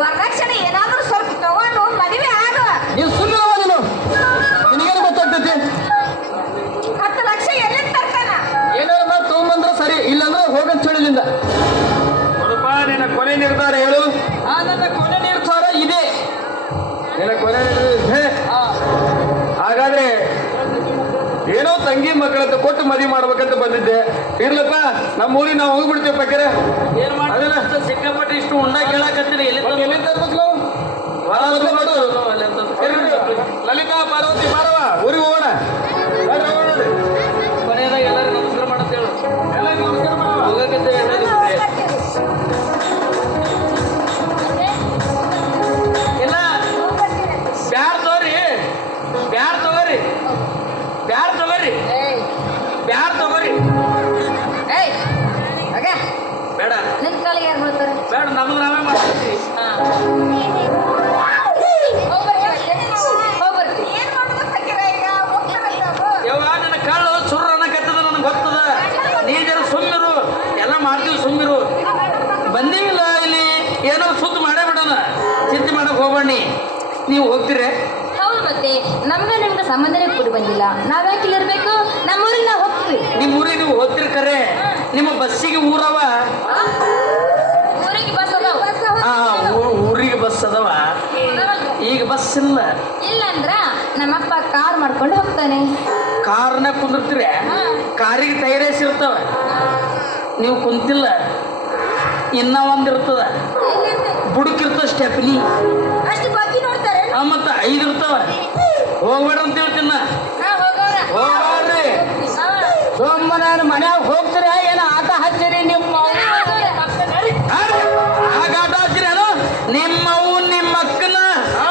ವರದಕ್ಷಿಣೆ ಏನಾದ್ರೂ ಸ್ವಲ್ಪ ತಗೊಂಡು ಮದುವೆ ಆಗುವ. ನೀವು ಸುಮ್ಮನೆ ನೀನು, ನಿನಗೇನು ಗೊತ್ತಾಗ್ತೈತಿ? 10 ಲಕ್ಷ ಎಲ್ಲಿಂದ ತರ್ತಾನ? ಏನಾದ್ರು ಮಾಡಿ ತಗೊಂಬಂದ್ರೆ ಸರಿ, ಇಲ್ಲಾಂದ್ರೆ ಹೋಗಂತ ಹೇಳಿಲ್ಲಿಂದ. ನೋಡಪ್ಪ, ನಿನ್ನ ಕೊನೆ ನಿರ್ಧಾರ ಹೇಳು. ನನ್ನ ಕೊನೆ ನಿರ್ಧಾರ ಇದೆ. ನಿನ್ನ ಕೊನೆ ನಿರ್ಧಾರ ಹಾಗಾದ್ರೆ ಏನೋ ತಂಗಿ ಮಕ್ಕಳಂತ ಕೊಟ್ಟು ಮದುವೆ ಮಾಡ್ಬೇಕಂತ ಬಂದಿದ್ದೆ. ಇರ್ಲಪ್ಪ, ನಮ್ಮ ಊರಿಗೆ ನಾವು ಹೋಗ್ಬಿಡ್ತೀವಿ ಪಕ್ಕರೆ. ಏನ್ ಮಾಡಿಲ್ಲ ಸಿಕ್ಕಾಪಟ್ಟೆ ಇಷ್ಟು ಉಂಡ ಕೇಳಾಕತ್ತೀರಿ. ಎಲ್ಲಿಂದ ತರ್ಬೇಕು ನಾವು? ಲಲಿತಾ, ಪಾರ್ವತಿ, ಬಾರವ, ಊರಿಗೆ ಹೋಗೋಣ. ಕೊನೆಯದಾಗ ಎಲ್ಲರೂ ನಮಸ್ಕಾರ ಮಾಡಂತ ಹೇಳು. ಎಲ್ಲರಿಗೂ ನಮಸ್ಕಾರ ಮಾಡವ. ಹೋಗಕ್ಕೆ ಇಲ್ಲ, ಬ್ಯಾಡ್ ತಗೋರಿ. ರಾಣಿ ನೀವು ಹೋಗ್ತೀರಿ? ಹೌದು, ಮತ್ತೆ ನಮ್ಗೆ ನಿಮ್ಗೆ ಸಂಬಂಧನೇ ಕೂಡಿ ಬಂದಿಲ್ಲ. ನಾವ್ಯಾಕೆ ಇಲ್ಲಿರ್ಬೇಕು? ನಮ್ಮೂರಿಗೆ ನಾವು ಹೋಗ್ತೀವಿ. ನಿಮ್ಮ ಊರಿಗೆ ನೀವು ಹೋಗ್ತೀರಿ ಖರೆ, ನಿಮ್ಮ ಬಸ್ಸಿಗೆ ಊರವ? ಊರಿಗೆ ಬಸ್ ಅದಾವ. ಊರಿಗೆ ಬಸ್ ಅದಾವ. ಈಗ ಬಸ್ ಇಲ್ಲ. ಇಲ್ಲ ಅಂದ್ರ ನಮ್ಮಪ್ಪ ಕಾರ್ ಮಾಡ್ಕೊಂಡು ಹೋಗ್ತಾನೆ. ಕಾರ್ನ ಕುಂದಿರ್ತೀರಿ? ಕಾರಿಗೆ ಟೈರೇಸಿರ್ತಾವ, ನೀವು ಕುಂತಿಲ್ಲ. ಇನ್ನ ಒಂದಿರ್ತದ, ಬುಡಕಿರ್ತದ ಸ್ಟೆಪ್ನಿ, ಅಷ್ಟು ಬಾಕಿ ನೋಡ್ತಾರೆ. ಮತ್ತ 5 ಇರ್ತಾವ. ಹೋಗ್ಬೇಡ ಅಂತ ಹೇಳ್ತೀನಿ ನಾ. ಹೋಗೋರ ಹೋಗ್ರಿ ಸೋಮನ ಮನ್ಯಾಗ ಹೋಗ್ತೀರ ಏನ ಆಟ ಹಚ್ಚಿರಿ ನಿಮ್ಮ ಆಗ ಆಟ ಹಚ್ಚಿರೇನು? ನಿಮ್ಮವು ನಿಮ್ಮ ಅಕ್ಕನ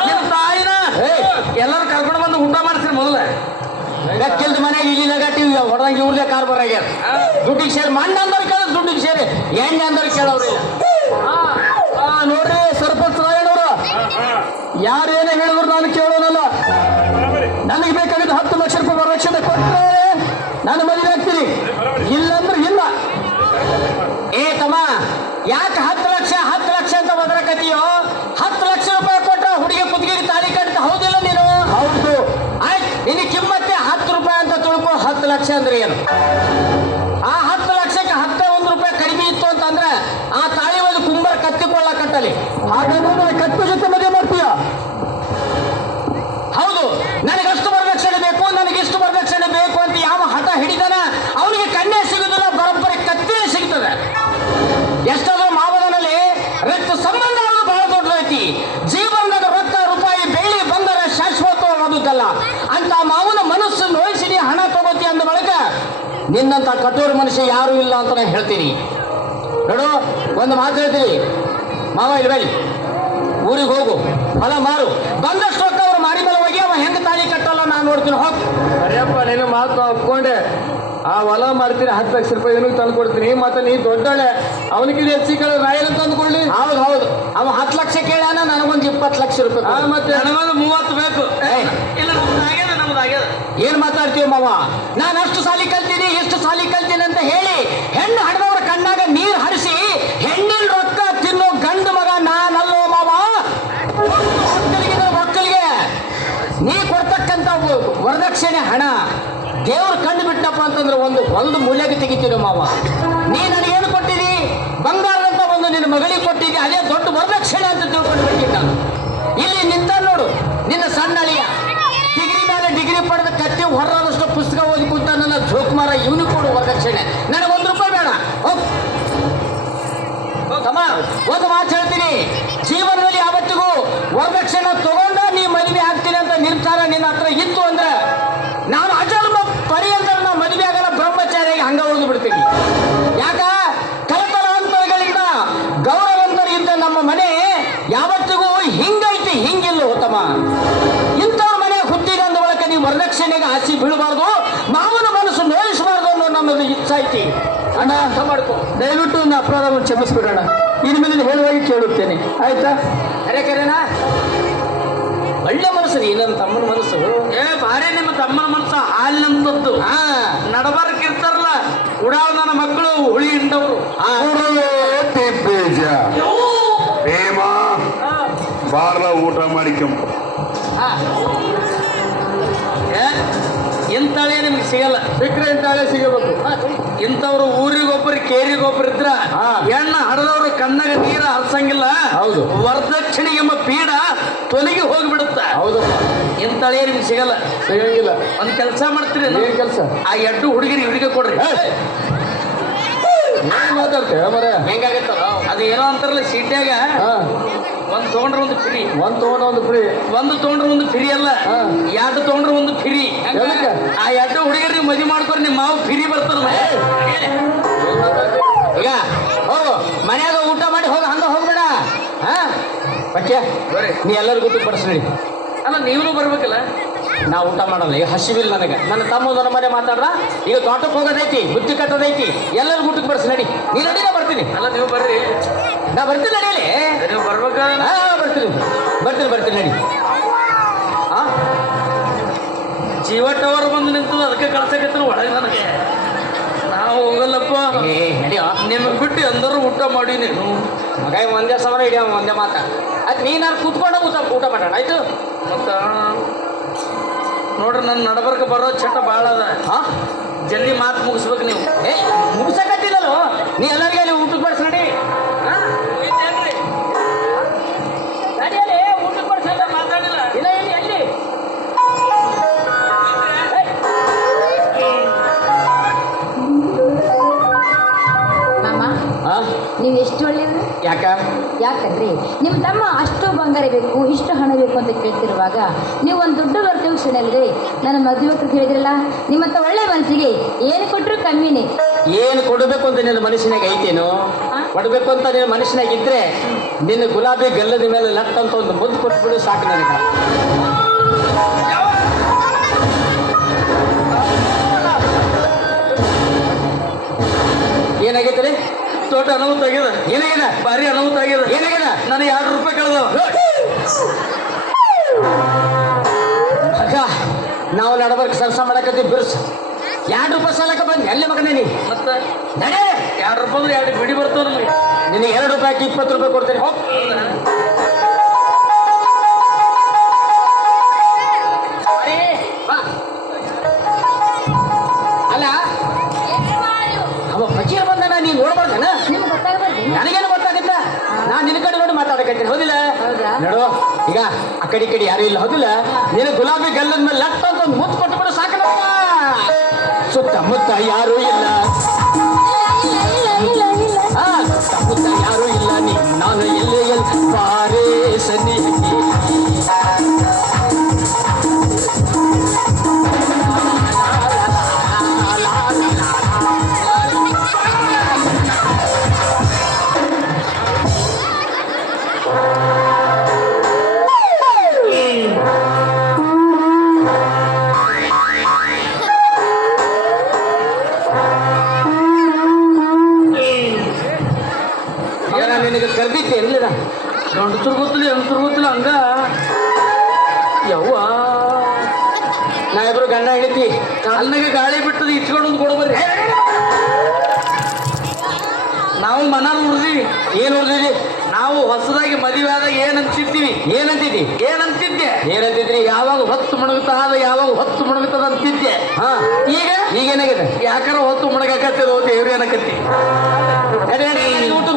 ನಿಮ್ಮ ತಾಯಿನ ಎಲ್ಲರೂ ಕರ್ಕೊಂಡು ಬಂದು ಊಟ ಮಾಡಿಸ್ರಿ ಮೊದಲ. ಗಕ್ಕಿಲ್ದ ಮನೆಗೆ ಇಲ್ಲಿ ಲಗಟ್ಟಿ ಹೊಡೆದಂಗೆ ಇವ್ರದೇ ಕಾರ್ ಬರಾಗ್ಯಾರ. ದುಡ್ಡಿಗೆ ಸೇರಿ ಮಣ್ಣ ಅಂದವ್ರು ಕೇಳೋದು, ದುಡ್ಡಿಗೆ ಸೇರಿ ಎಣ್ಣೆ ಅಂದವ್ರು ಕೇಳೋರು. ನೋಡ್ರಿ ಸರ್ಪಂಚ್ ರಾಯಣ್ಣವರು ಯಾರು ಏನೇ ಹೇಳಿದ್ರು ನಾನು ಕೇಳೋನಲ್ಲ. ನನಗೆ ಬೇಕಾಗಿದ್ದು 10 ಲಕ್ಷ ರೂಪಾಯಿ ವರದಕ್ಷಿಣೆ ಕೊಟ್ಟರೆ ನಾನು ಮದುವೆ ಆಗ್ತೀನಿ, ಇಲ್ಲಂದ್ರೆ ಇಲ್ಲ. ಏ ತಮ್ಮ, ಯಾಕೆ 10 ಲಕ್ಷ ಅಂತ ಒದರಕತ್ತೀಯೋ? 10 ಲಕ್ಷ ರೂಪಾಯಿ ಕೊಟ್ರೆ ಹುಡುಗಿ ಕುತ್ತಿಗೆಗೆ ತಾಳಿ ಕಟ್ಟ, ಹೌದಿಲ್ಲ ನೀನು? ಹೌದು. ಆಯ್ತು, ನಿನ್ನ ಕಿಮ್ಮತ್ತೆ 10 ರೂಪಾಯಿ ಅಂತ ತಿಳ್ಕೊ. 10 ಲಕ್ಷ ಅಂದ್ರೆ ಏನು? ಆ 10 ಲಕ್ಷಕ್ಕೆ 1 ರೂಪಾಯಿ ಕಡಿಮೆ ಇತ್ತು ಅಂತಂದ್ರೆ ಆ ತಾಳಿ ಒಂದು ಕುಂಬರ್ ಕತ್ತಿಕೊಳ್ಳಕಟ್ಟಲಿ. ಹಾಗಾದ್ರೆ ಕತ್ತು ಜೊತೆ ಮದುವೆ ಮಾಡ್ತೀಯ? ಹೌದು, ನನಗಷ್ಟು ವರದಕ್ಷಿಣೆ ಬೇಕು, ನನಗಿಷ್ಟು ವರದಕ್ಷಿಣೆ ಬೇಕು ಅಂತ ಯಾವ ಹಠ ಹಿಡಿದಾನ ಅವನಿಗೆ ಕನ್ಯೆ ಸಿಗುದಿಲ್ಲ, ಬರೋಬ್ಬರಿ ಕತ್ತಿನೇ ಸಿಗ್ತದೆ. ಎಷ್ಟಾದ್ರೂ ಮಾವನಲ್ಲಿ ರಕ್ತ ಸಂಬಂಧ ಅನ್ನೋದು ಬಹಳ ದೊಡ್ಡದೈತಿ. ಜೀವನದಾಗ ರೊಕ್ಕ ರೂಪಾಯಿ ಬೆಳ್ಳಿ ಬಂದರೆ ಶಾಶ್ವತವಾದುದಲ್ಲ. ಅಂತ ಮಾವನ ಮನಸ್ಸು ನೋಯಿಸಿ ಹಣ ತಗೋತಿ ಅಂದ ಬಳಿಕ ನಿನ್ನಂತ ಕಠೋರ ಮನುಷ್ಯ ಯಾರು ಇಲ್ಲ ಅಂತ ನಾನು ಹೇಳ್ತೀನಿ. ನೋಡು, ಒಂದು ಮಾತು ಹೇಳ್ತೀನಿ ಮಾವ, ಇಲ್ಲಿ ಬೈ, ಊರಿಗೆ ಹೋಗು, ಹೊಲ ಮಾರು, ಬಂದಷ್ಟು ರೊಕ್ಕ ಅವ್ರು ಮಾರಿ ಮೇಲೆ ಹೋಗಿ ಅವ ಹೆಂಗೆ ತಾಳಿ ಕಟ್ಟಲ್ಲ ನಾನು ನೋಡ್ತೀನಿ. ಹೋಗ್. ಸರಿಯಪ್ಪ, ನಿನ್ನ ಮಾತು ಒಪ್ಕೊಂಡೆ. ಆ ಹೊಲ ಮಾರ್ತೀನಿ, 10 ಲಕ್ಷ ರೂಪಾಯಿ ನಿನಗೆ ತಂದು ಕೊಡ್ತೀನಿ. ಮತ್ತೆ ನೀ ದೊಡ್ಡಳೆ, ಅವನಿಗೆ ಹೆಚ್ಚಿ ಕೇಳ ರಾಯಲ್ ತಂದು ಕೊಡ್ಲಿ. ಹೌದು, ಅವ 10 ಲಕ್ಷ ಕೇಳ್ಯಾನ, ನನಗೊಂದು 20 ಲಕ್ಷ ರೂಪಾಯಿ. ಮತ್ತೆ ನನಗೊಂದು 30 ಬೇಕು. ಇಲ್ಲ, ನಮ್ದಾಗ್ಯದ. ಏನ್ ಮಾತಾಡ್ತೀವಿ ಮಾವ? ನಾನು ಅಷ್ಟು ಸಾಲಿ ಕಲ್ತೀನಿ, ಎಷ್ಟು ಸಾಲಿ ಕಲ್ತೀನಿ ಅಂತ ಹೇಳಿ ಹೆಣ್ಣು ಹಡದವರ ಕಣ್ಣಾಗ ನೀರು ಹರಿಸಿ ಹೆಣ್ಣಿನ ರೊಕ್ಕ ತಿನ್ನೋ ಗಂಡು ಮಗ ನಾನಲ್ಲೋ ಮಾವ. ಮಕ್ಕಳಿಗೆ ನೀ ಕೊಡ್ತಕ್ಕಂಥ ವರದಕ್ಷಿಣೆ ಹಣ ದೇವ್ರು ಕಂಡು ಬಿಟ್ಟಪ್ಪ ಅಂತಂದ್ರೆ ಒಂದು ಮೂಲೆಗೆ ತೆಗಿತೀವಿ ಮಾವ. ನೀ ನನಗೇನು ಕೊಟ್ಟಿದಿ? ಬಂಗಾರದಂತ ಒಂದು ನಿನ್ನ ಮಗಳಿಗೆ ಕೊಟ್ಟಿದ್ದಿ, ಅದೇ ದೊಡ್ಡ ವರದಕ್ಷಿಣೆ ಅಂತ ತಿಳ್ಕೊಂಡು ಬಿಟ್ಟಿದ್ದ. ಇಲ್ಲಿ ನಿಂತ ನೋಡು ನಿನ್ನ ಸಣ್ಣ ಅಳಿಯ, ಡಿಗ್ರಿ ಮೇಲೆ ಡಿಗ್ರಿ ಪಡೆದ ಕತ್ತಿ ಹೊರದಷ್ಟು ಪುಸ್ತಕ ಓದಿ ಕೂತ ನನ್ನ ಜೋಕುಮಾರ, ಇವನು ಕೊಡು ವರದಕ್ಷಿಣೆ. ನನಗೆ 1 ರೂಪಾಯಿ ಬೇಡ. ಹೋಗ್ ತಮ್ಮ, ಒಂದು ಮಾತು ಹೇಳ್ತೀನಿ, ಜೀವನದಲ್ಲಿ ಯಾವತ್ತಿಗೂ ವರದಕ್ಷಿಣೆ ತಗೊಂಡ ನೀ ಮದುವೆ ಆಗ್ತೀನಿ ಅಂತ ನಿರ್ಧಾರ ನಿನ್ನ ಹತ್ರ ಇತ್ತು ಅಂದ್ರೆ ನಾನು ಅಜನ್ಮ ಪರ್ಯಂತ ನಾವು ಮದುವೆ ಆಗಲ್ಲ, ಬ್ರಹ್ಮಚಾರಿಯಾಗಿ ಹಂಗ ಉಳಿದು ಬಿಡ್ತೀನಿ. ಯಾಕ? ತಲತಲಾಂತರಗಳಿಂದ ಗೌರವಂತರಿದ್ದ ನಮ್ಮ ಮನೆ ಯಾವತ್ತಿಗೂ ಹಿಂಗೈತಿ, ಹಿಂಗಿಲ್ಲ ತಮ್ಮ. ಇಂಥವ್ರ ಮನೆ ಹುಟ್ಟಿದ ಅಂದ ಬಳಕ ನೀವು ವರದಕ್ಷಿಣೆಗೆ ಆಸೆ ಬೀಳಬಾರ್ದು, ಮಾವನ ಮನಸ್ಸು ನೋಯಿಸಬಾರ್ದು ಅನ್ನೋ ನಮ್ಮದು ಇಚ್ಛಾಯ್ತಿ. ಅಣ್ಣ, ಅರ್ಥ ಮಾಡ್ಕೊ. ದಯವಿಟ್ಟು ನನ್ನ ಅಪರಾಧವನ್ನು ಕ್ಷಮಿಸ್ಬಿಡೋಣ. ಇನ್ಮೇಲೆ ಹೇಳುವಾಗಿ ಕೇಳುತ್ತೇನೆ, ಆಯ್ತಾ? ಕರೆನಾ? ಒಳ್ಳೆ ಮನಸ್ಸು ರೀ ನನ್ನ ತಮ್ಮನ ಮನಸ್ಸು. ಭಾರಿ ನಿಮ್ಮ ತಮ್ಮನ ಮನಸ್ಸು ಹಾಲಿನಂತದ್ದು. ನಡಬಾರಕ್ ಇರ್ತಾರಲ್ಲ ಉಡಾವ್ ನನ್ನ ಮಕ್ಕಳು ಹುಳಿ ಹಿಂಡವರು. ಬೀಜ ಪ್ರೇಮ ಬಾರ್ಲ ಊಟ ಮಾಡಿಕೊಂಬ. ಇಂತಾಳೆ ನಿಮ್ಗೆ ಸಿಗಲ್ಲ. ಸಿಕ್ಕರೆ ಇಂತಾಳೆ ಸಿಗಬೇಕು. ಇಂಥವ್ರು ಊರಿಗೊಬ್ಬರು ಕೇರಿಗೊಬ್ಬರು ಇದ್ರ ಹೆಣ್ಣ ಹಡದವ್ರು ಕಣ್ಣಾಗ ನೀರ ಹರ್ಸಂಗಿಲ್ಲ. ಹೌದು. ವರದಕ್ಷಿಣೆ ಎಂಬ ಪೀಡ ತೊಲಗಿ ಹೋಗ್ಬಿಡುತ್ತ. ಹೌದಪ್ಪ, ಇಂತಾಳೆ ನಿಮ್ಗೆ ಸಿಗಲ್ಲ. ಸಿಗಂಗಿಲ್ಲ. ಒಂದ್ ಕೆಲಸ ಮಾಡ್ತೀರಿ, ಏನ್ ಕೆಲಸ? ಆ 2 ಹುಡುಗಿರಿ ಹುಡುಗಿ ಕೊಡ್ರಿ. ಏನ್ ಮಾತಾಡ್ತೇವೆ ಮರ? ಹೆಂಗಾಗತ್ತಲ್ಲ ಅದು ಏನೋ ಅಂತಾರಲ್ಲ ಸೀಟ್ಯಾಗ, ಒಂದ್ ತಗೊಂಡ್ರೆ ಒಂದು ಫ್ರೀ, ಒಂದು ತಗೊಂಡು ಒಂದು ಫ್ರೀ. ಒಂದು ತಗೊಂಡ್ರೆ ಒಂದು ಫ್ರೀ ಅಲ್ಲ, 2 ತಗೊಂಡ್ರೆ ಒಂದು ಫ್ರೀ. ಎದಕ್ಕೆ? ಆ 2 ಹುಡುಗರು ನೀವು ಮದುವೆ ಮಾಡ್ಕೊರಿ, ನಿಮ್ಮ ಮಾವು ಫ್ರೀ ಬರ್ತಾರ. ಈಗ ಹೋಗು, ಮನ್ಯಾಗ ಊಟ ಮಾಡಿ ಹೋಗ, ಹಂಗ ಹೋಗ್ಬೇಡ. ಪಕ್ಯ ನೀ ಎಲ್ಲರೂ ಗೊತ್ತು ಪಡಿಸ್ರಿ. ಅಲ್ಲ ನೀವೂ ಬರ್ಬೇಕಲ್ಲ. ನಾ ಊಟ ಮಾಡಲ್ಲ, ಈಗ ಹಸಿವಿಲ್ಲ ನನಗೆ. ನನ್ನ ತಮ್ಮ ನನ್ನ ಮನೆ ಮಾತಾಡ್ರ, ಈಗ ತೋಟಕ್ಕೆ ಹೋಗೋದೈತಿ, ಬುತ್ತಿ ಕಟ್ಟೋದೈತಿ, ಎಲ್ಲರೂ ಊಟಕ್ಕೆ ಬರ್ಸಿ ನಡಿ. ನೀ ನಡಿ, ನಾ ಬರ್ತೀನಿ. ಅಲ್ಲ ನೀವು ಬರ್ರಿ, ನಾ ಬರ್ತೀನಿ, ನಡೀಲಿ. ನೀವು ಬರ್ಬೇಕಾದ್ರೆ ಬರ್ತೀನಿ ನಡಿ. ಜೀವ ಟವರ್ ಬಂದು ನಿಂತು ಅದಕ್ಕೆ ಕಳ್ಸಕತ್ರ ಒಳಗೆ ನನಗೆ. ನಾವು ಹೋಗಲ್ಲಪ್ಪ, ನಡಿಯೋ. ನಿಮಗೆ ಬಿಟ್ಟು ಎಲ್ಲರೂ ಊಟ ಮಾಡಿ ನೀನು ಮಗ ಒಂದೇ ಸಮರ ಹಿಡಿಯ, ಒಂದೇ ಮಾತ. ಅದು ನೀ ನಾನು ಕೂತ್ಕೊಂಡ ಊಟ ಆಯ್ತು ಮತ್ತ ನೋಡ್ರಿ ನನ್ನ ನಡಬರ್ಕ ಬರೋ ಚಟ ಭಾಳ ಅದ ಹಾ ಜಲ್ದಿ ಮಾತು ಮುಗಿಸ್ಬೇಕು ನೀವು. ಏ ಮುಗಿಸಕತ್ತಿಲ್ಲೋ ನೀ ಎಲ್ಲರಿಗೆ ಅಲ್ಲಿ ಊಟಕ್ಕೆ ಬಡ್ಸ್ ನಡಿ ಹಾ? ಮುಗಿತೇನ್ರಿ? ನಡಿಯಲ್ಲಿ ಊಟಕ್ಕೆ ಬಡ್ಸಲ್ಲ ಮಾತಾಡಿಲ್ಲ. ಇಲ್ಲ ಎಲ್ಲಿ ಎಲ್ಲಿ ಮಾಮ ಹಾ ನೀವು ಎಷ್ಟು ಒಳ್ಳೆಯವರು. ಯಾಕ ಯಾಕಂದ್ರೆ ನಿಮ್ಮ ತಮ್ಮ ಅಷ್ಟು ಬಂಗಾರ ಬೇಕು ಇಷ್ಟು ಹಣ ಬೇಕು ಅಂತ ಕೇಳ್ತಿರುವಾಗ ನೀವು ಒಂದು ದೊಡ್ಡ ವರ್ತನೆ ನನ್ನ ಮದುವೆ ಅಂತ ಹೇಳಿದ್ರಲ್ಲ ನಿಮ್ಮಂತ ಒಳ್ಳೆ ಮನಸ್ಸಿಗೆ ಏನು ಕೊಟ್ಟರು ಕಮ್ಮಿನೇ. ಏನು ಕೊಡಬೇಕು ಅಂತ ನಿನ್ನ ಮನಸ್ಸಿನಾಗ ಐತೇನು ಕೊಡಬೇಕು ಅಂತ ನಿನ್ನ ಮನಸ್ಸಿನಾಗ ಇದ್ರೆ ನಿನ್ನ ಗುಲಾಬಿ ಗಲ್ಲದ ಮೇಲೆ ಲಟ್ಟಂತ ಒಂದು ಮುದ್ದು ಕೊಟ್ಬಿಡು ಸಾಕು ನನಗೆ. ಏನಾಗೈತೆ ರೀ ದೊಡ್ಡ ಅನಾಹುತ ಆಗ್ಯದ. ಏನಾಗಿದೆ ಭಾರಿ ಅನಾಹುತ ಆಗ್ಯದ. ಏನಾಗಿದೆ ನನಗೆ 2 ರೂಪಾಯಿ ಕಳೆದವ. ಅಕ್ಕ ನಾವು ನಡಬರ್ಕ್ ಕೆಲಸ ಮಾಡಕತ್ತೀವಿ ಬಿರ್ಸ್ 2 ರೂಪಾಯಿ ಸಾಲಕ್ಕೆ ಬಂದು ಎಲ್ಲಿ ಮಗನೇ ನೀ ಮತ್ತೆ ನಡೆ 2 ರೂಪಾಯಿ ಅಂದ್ರೆ 2 ಬಿಡಿ ಬರ್ತಾವ ನಮಗೆ. ನಿನಗೆ 2 ರೂಪಾಯಿ 20 ರೂಪಾಯಿ ಕೊಡ್ತೇನೆ ಹೋಗ್ ಬಾ. ಅಲ್ಲ ಅವ ಫಕೀರ್ ಬಂದನ ನೀನು ನೋಡ್ಬಾರ್ದನ ನಿಮ್ಗೆ ಗೊತ್ತಾಗಬಾರ್ದು. ನನಗೇನು ಗೊತ್ತಾಗತ್ತ ನಾನು ನಿನ್ನ ಕಡೆ ನೋಡಿ ಮಾತಾಡಕತ್ತೀನಿ ಹೌದಿಲ್ಲ ಹೌದಾ? ನೋಡು ಈಗ ಆ ಕಡೆ ಈ ಕಡೆ ಯಾರು ಇಲ್ಲ ಹೌದಿಲ್ಲ ನಿನ್ನ ಗುಲಾಬಿ ಗಲ್ಲದ ಮೇಲೆ ಲಟ್ ಅಂತ ಒಂದು ಮುತ್ತು ಕೊಟ್ಬಿಡು ಸಾಕಲ್ಲ ಸುತ್ತಮುತ್ತ ಯಾರೂ ಇಲ್ಲ ಇಲ್ಲ ಆ, ಸುತ್ತಮುತ್ತ ಯಾರೂ ಇಲ್ಲ ನೀ ನಾನು ಎಲ್ಲೇ ಬಾರೇ ಸನ್ನಿ ನಾನು ನಿನಗೆ ಕರೆದಿದ್ದೆ ಎಲ್ಲಿದ ಗಂಡಸರು ಗೊತ್ತಿಲ್ಲ ಹೆಂಗಸರು ಗೊತ್ತಿಲ್ಲ ಹಂಗ ಯವ್ವ ನಾ ಇಬ್ರು ಗಂಡ ಹಿಡಿತಿ ಕಣ್ಣಗೆ ಗಾಳಿ ಬಿಟ್ಟದ ಇಟ್ಕೊಂಡು ಕೊಡಬರ್ರಿ. ನಾವು ಮನ ಉಳಿದೀವಿ. ಏನು ಉಳಿದಿದಿ ನಾವು ಹೊಸದಾಗಿ ಮದುವೆ ಆದಾಗ ಏನಂತಿದ್ದೀವಿ? ಏನಂತಿದ್ದಿ ಏನಂತಿದ್ದೆ? ಏನಂತಿದ್ರಿ ಯಾವಾಗ ಹೊತ್ತು ಮುಣಗುತ್ತದ ಯಾವಾಗ ಹೊತ್ತು ಮುಣಗುತ್ತದ ಅಂತಿದ್ದೆ. ಹಾ ಈಗ ಈಗೇನಾಗಿದೆ ಯಾಕಾರ ಹೊತ್ತು ಮುಣಗಾಕತ್ತಿರೋ ದೇವ್ರಿ ಅನ್ನಕತ್ತಿ. ಊಟ